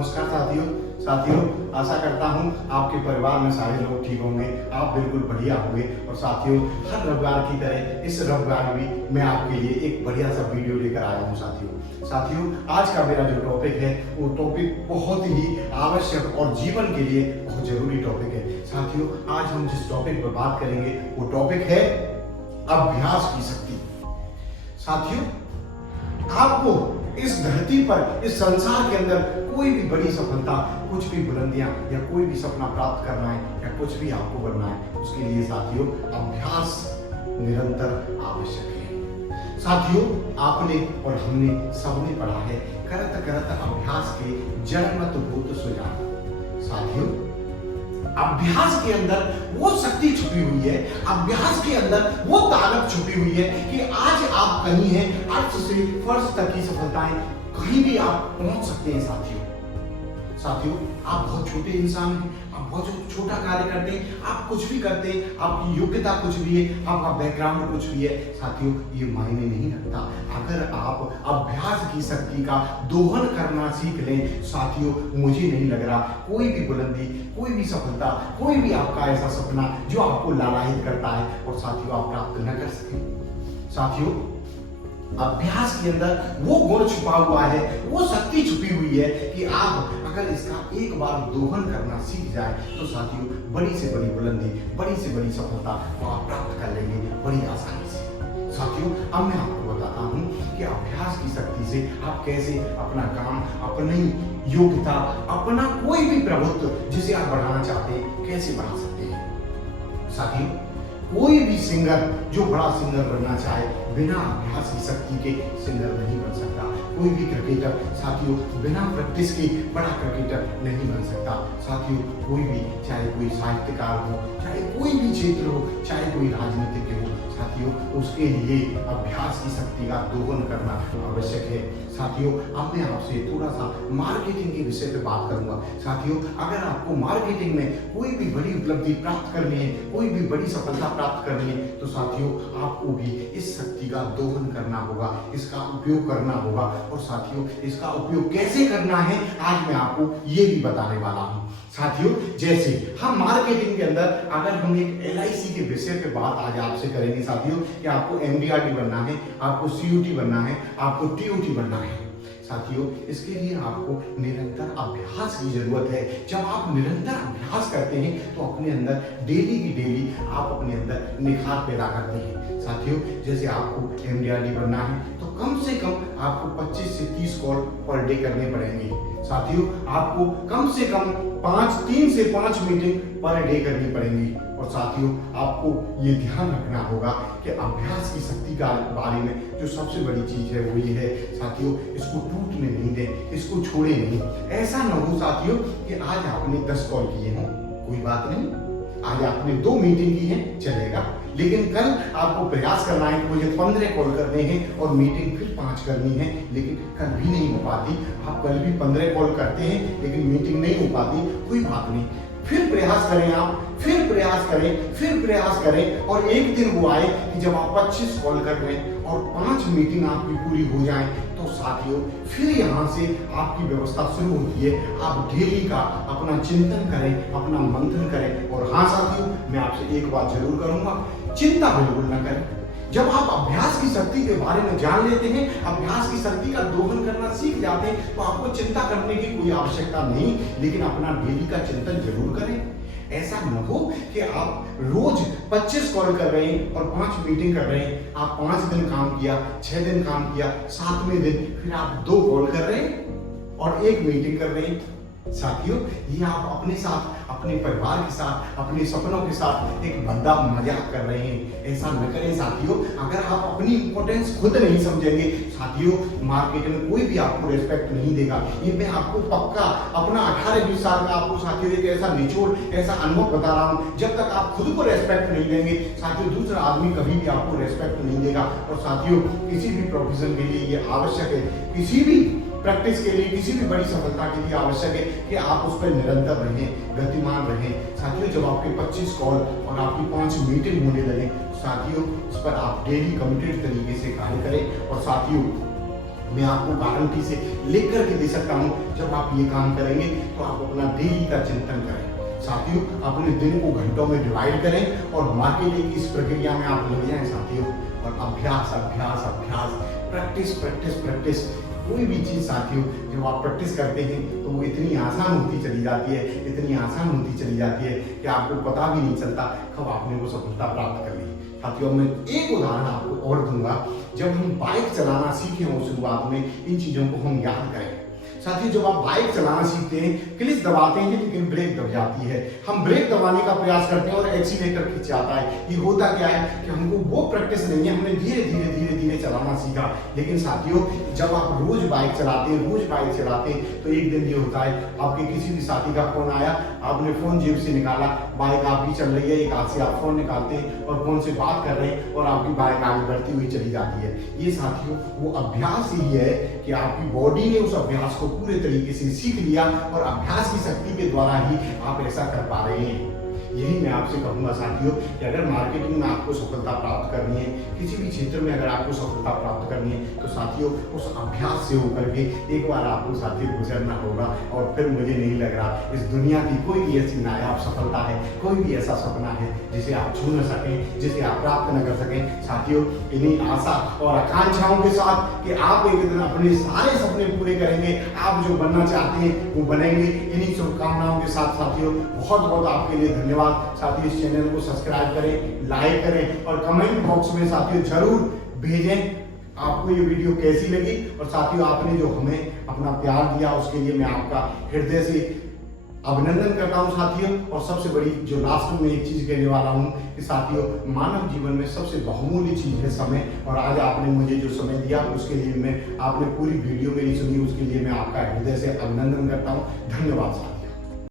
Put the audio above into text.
नमस्कार साथियों। आशा करता हूँ आपके परिवार में सारे लोग ठीक होंगे, आप बिल्कुल बढ़िया होंगे। और साथियों, हर रविवार की तरह इस रविवार भी मैं आपके लिए एक बढ़िया सा वीडियो लेकर आया हूँ। साथियों, आज का मेरा जो टॉपिक है वो टॉपिक बहुत ही आवश्यक और जीवन के लिए बहुत जरूरी टॉपिक है। साथियों, आज हम जिस टॉपिक पर बात करेंगे वो टॉपिक है अभ्यास की शक्ति। साथियों, आपको इस धरती पर, इस संसार के अंदर कोई भी बड़ी सफलता, कुछ भी बुलंदियां या कोई भी सपना प्राप्त करना है या कुछ भी आपको करना है, उसके लिए साथियों अभ्यास निरंतर आवश्यक है। साथियों, आपने और हमने सबने पढ़ा है, करत करत अभ्यास के जन्मत भूत सुजान। साथियों, अभ्यास के अंदर वो शक्ति छुपी हुई है, अभ्यास के अंदर वो ताकत छुपी हुई है कि आज आप कहीं हैं, अर्थ से फर्श तक की सफलताएं कहीं भी आप पहुंच सकते हैं। साथियों, आप बहुत छोटे इंसान हैं, आप बहुत छोटा कार्य करते हैं, आप कुछ भी करते हैं, आपकी योग्यता कुछ भी है, आपका बैकग्राउंड कुछ भी है, साथियों ये मायने नहीं रखता। अगर आप अभ्यास की शक्ति का दोहन करना सीख लें, साथियों मुझे नहीं लग रहा कोई भी बुलंदी, कोई भी सफलता, कोई भी आपका ऐसा सपना जो आपको लालायित करता है और साथियों आप प्राप्त न कर सके। साथियों, अभ्यास के अंदर वो गुण छुपा हुआ है, वो शक्ति छुपी हुई है कि आप अगर इसका एक बार दोहन करना सीख जाए तो साथियों बड़ी से बड़ी बुलंदी, बड़ी से बड़ी सफलता को आप प्राप्त कर लेंगे बड़ी आसानी से। साथियों, अब मैं आपको बताता हूं कि अभ्यास की शक्ति से आप कैसे अपना काम, अपनी योग्यता, अपना कोई भी प्रभुत्व जिसे आप बढ़ाना चाहते हैं कैसे बढ़ा सकते हैं। साथियों, कोई भी सिंगर जो बड़ा सिंगर बनना चाहे बिना अभ्यास की शक्ति के सिंगर नहीं बन सकता। कोई भी क्रिकेटर साथियों बिना प्रैक्टिस के बड़ा क्रिकेटर नहीं बन सकता। साथियों, कोई भी, चाहे कोई साहित्यकार हो, चाहे कोई भी क्षेत्र हो, चाहे कोई राजनीतिज्ञ हो, साथियों उसके लिए अभ्यास की शक्ति का दोहन करना आवश्यक है। साथियों, अब मैं आपसे थोड़ा सा मार्केटिंग के विषय पे बात करूंगा। साथियों, अगर आपको मार्केटिंग में कोई भी बड़ी उपलब्धि प्राप्त करनी है, कोई भी बड़ी सफलता प्राप्त करनी है, तो साथियों आपको भी इस शक्ति का दोहन करना होगा, इसका उपयोग करना होगा। और साथियों, इसका उपयोग कैसे करना है आज मैं आपको ये भी बताने वाला हूं। साथियों, जैसे हम मार्केटिंग के अंदर अगर हम एक LIC के विषय पे बात आज आपसे करेंगे साथियों कि आपको MDRT बनना है, आपको CUT बनना है, आपको TOT बनना है। साथियों, इसके लिए आपको निरंतर अभ्यास की जरूरत है। जब आप निरंतर अभ्यास करते हैं तो अपने अंदर डेली की डेली आप अपने अंदर निखार पैदा करते हैं। साथियों, जैसे आपको MDRT बनना है तो कम से कम आपको 25 से 30 कॉल पर डे करने पड़ेंगे। साथियों, आपको कम से कम 3 से 5 मीटिंग पर डे करनी पड़ेंगी। और साथियों, आपको ये ध्यान रखना होगा कि अभ्यास की शक्ति का बारे में जो सबसे बड़ी चीज है वो ये है साथियों, इसको टूटने नहीं दें, इसको छोड़े नहीं। ऐसा न हो साथियों कि आज आपने 10 कॉल किए हों, कोई बात नहीं, आज आपने 2 मीटिंग की है चलेगा, लेकिन कल आपको प्रयास करना है कि मुझे 15 कॉल करने हैं और मीटिंग फिर 5 करनी है, लेकिन कल भी नहीं हो पाती। आप कल भी 15 कॉल करते हैं लेकिन मीटिंग नहीं हो पाती, कोई बात नहीं, फिर प्रयास करें, आप फिर प्रयास करें, फिर प्रयास करें। और एक दिन वो आए कि जब आप 25 कॉल कर रहे हैं और 5 मीटिंग आपकी पूरी हो जाए, तो साथियों फिर यहाँ से आपकी व्यवस्था शुरू होती है। आप डेली का अपना चिंतन करें, अपना मंथन करें। और हाँ साथियों, मैं आपसे एक बात जरूर करूंगा, चिंता बिल्कुल ना करें। जब आप अभ्यास की शक्ति के बारे में जान लेते हैं, अभ्यास की शक्ति का दोहन करना सीख जाते हैं, तो आपको चिंता करने की कोई आवश्यकता नहीं, लेकिन अपना डेली का चिंतन जरूर करें। ऐसा न हो कि आप रोज 25 कॉल कर रहे हैं और 5 मीटिंग कर रहे हैं। आप 5 दिन काम किया, 6 दिन काम किया, 7वें दिन फिर आप 2 कॉल कर रहे हैं और 1 मीटिंग कर रहे हैं। साथियों, ये आप अपने साथ, अपने परिवार के साथ, अपने सपनों के साथ एक भद्दा मजाक कर रहे हैं। ऐसा न करें साथियों। अगर आप अपनी इंपॉर्टेंस खुद नहीं समझेंगे साथियों, मार्केट में कोई भी आपको रेस्पेक्ट नहीं देगा। ये मैं आपको पक्का अपना 18-20 साल का आपको साथियों एक ऐसा निचोड़, ऐसा अनुभव बता रहा हूँ। जब तक आप खुद को रेस्पेक्ट नहीं देंगे साथियों, दूसरा आदमी कभी भी आपको रेस्पेक्ट नहीं देगा। और साथियों, किसी भी प्रोफेशन के लिए ये आवश्यक है, किसी भी प्रैक्टिस के लिए, किसी भी बड़ी सफलता के लिए आवश्यक है कि आप उस पर निरंतर रहें, गतिमान रहें। साथियों, जब आपके 25 कॉल और आपकी 5 मीटिंग होने लगे, साथियों उस पर आप डेली कमिटेड तरीके से कार्य करें। और साथियों मैं आपको गारंटी से लिख करके दे सकता हूँ, जब आप ये काम करेंगे तो आप अपना डेली का चिंतन करें। साथियों, अपने दिन को घंटों में डिवाइड करें और मार्केटिंग की इस प्रक्रिया में आप लग जाएं साथियों। और अभ्यास अभ्यास अभ्यास, प्रैक्टिस प्रैक्टिस प्रैक्टिस। कोई भी चीज़ साथियों जब आप प्रैक्टिस करते हैं तो वो इतनी आसान होती चली जाती है, इतनी आसान होती चली जाती है कि आपको पता भी नहीं चलता कब आपने वो सफलता प्राप्त कर ली। साथियों, मैं एक उदाहरण आपको और दूंगा। जब हम बाइक चलाना सीखे हो शुरुआत में, इन चीज़ों को हम याद करें। साथियों, जब आप बाइक चलाना सीखते हैं, क्लिच दबाते हैं लेकिन ब्रेक दब जाती है। हम ब्रेक दबाने का प्रयास करते हैं और एक्सीलेटर खिंच जाता है। ये होता क्या है कि हमको वो प्रैक्टिस नहीं है, हमने धीरे धीरे धीरे धीरे चलाना सीखा। लेकिन साथियों, जब आप रोज बाइक चलाते हैं, रोज बाइक चलाते हैं, तो एक दिन ये होता है, आपके किसी भी साथी का फोन आया, आपने फोन जेब से निकाला, बाइक आपकी चल रही है, एक हाथ से आप फोन निकालते हैं और फोन से बात कर रहे हैं और आपकी बाइक आगे बढ़ती हुई चली जाती है। ये साथियों वो अभ्यास ही है कि आपकी बॉडी ने उस अभ्यास को पूरे तरीके से सीख लिया और अभ्यास की शक्ति के द्वारा ही आप ऐसा कर पा रहे हैं। यही मैं आपसे कहूंगा साथियों कि अगर मार्केटिंग में आपको सफलता प्राप्त करनी है, किसी भी क्षेत्र में अगर आपको सफलता प्राप्त करनी है, तो साथियों उस अभ्यास से होकर के एक बार आपको साथियों गुजरना होगा। और फिर मुझे नहीं लग रहा इस दुनिया की कोई भी ऐसी नायाब सफलता है, कोई भी ऐसा सपना है जिसे आप छू न सकें, जिसे आप प्राप्त न कर सकें। साथियों, इन्हीं आशा और आकांक्षाओं के साथ कि आप एक दिन अपने सारे सपने पूरे करेंगे, आप जो बनना चाहते हैं वो बनेंगे, इन्हीं शुभकामनाओं के साथ साथियों बहुत बहुत आपके लिए धन्यवाद। साथियों, इस चैनल को सब्सक्राइब करें, लाइक करें और कमेंट बॉक्स में साथियों जरूर भेजें आपको ये वीडियो कैसी लगी। और साथियों, आपने जो हमें अपना प्यार दिया उसके लिए मैं आपका हृदय से अभिनंदन करता हूं साथियों। और सबसे बड़ी जो लास्ट में एक चीज कहने वाला हूं कि साथियों, मानव जीवन में सबसे बहुमूल्य चीज है समय। और आज आपने मुझे जो समय दिया उसके लिए, मैं आपने पूरी वीडियो मेरी सुनी उसके लिए मैं आपका हृदय से अभिनंदन करता हूं। धन्यवाद साथियों।